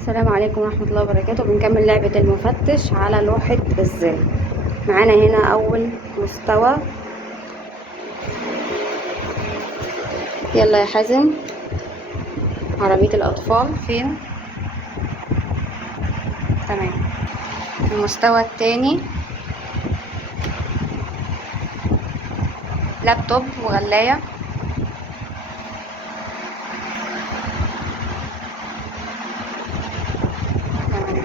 السلام عليكم ورحمة الله وبركاته. بنكمل لعبة المفتش على لوحة الظل. معانا هنا أول مستوى. يلا يا حازم، عربية الأطفال فين؟ تمام. المستوى التاني لابتوب وغلاية. تمام.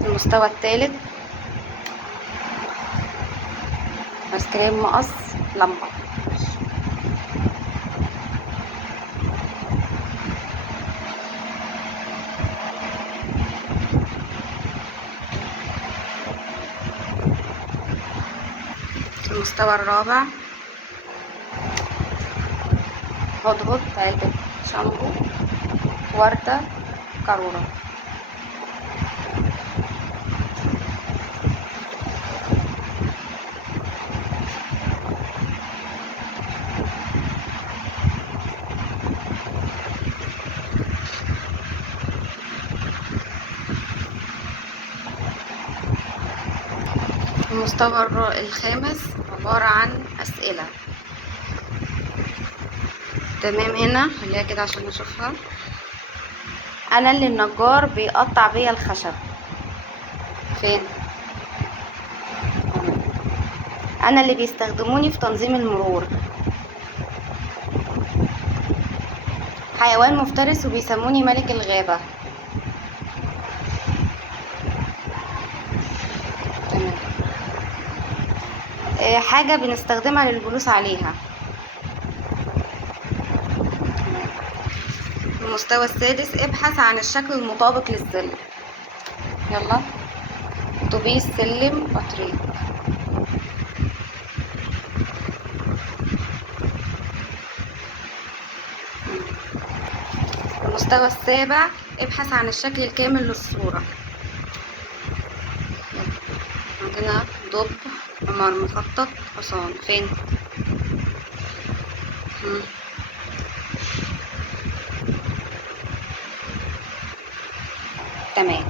المستوى التالت ايس كريم، مقص، لمبة. المستوى الرابع هدهد، علبة شامبو، وردة، قارورة. المستوى الخامس عبارة عن أسئلة. تمام. هنا خليها كده عشان نشوفها. أنا اللي النجار بيقطع بيا الخشب. فين؟ أنا اللي بيستخدموني في تنظيم المرور. حيوان مفترس وبيسموني ملك الغابة. تمام. حاجة بنستخدمها للجلوس عليها. المستوى السادس ابحث عن الشكل المطابق للظل. يلا. اتوبيس، سلم، بطريق. المستوى السابع ابحث عن الشكل الكامل للصورة. عندنا دب، قمر، مخطط، حصان. فين؟ تمام.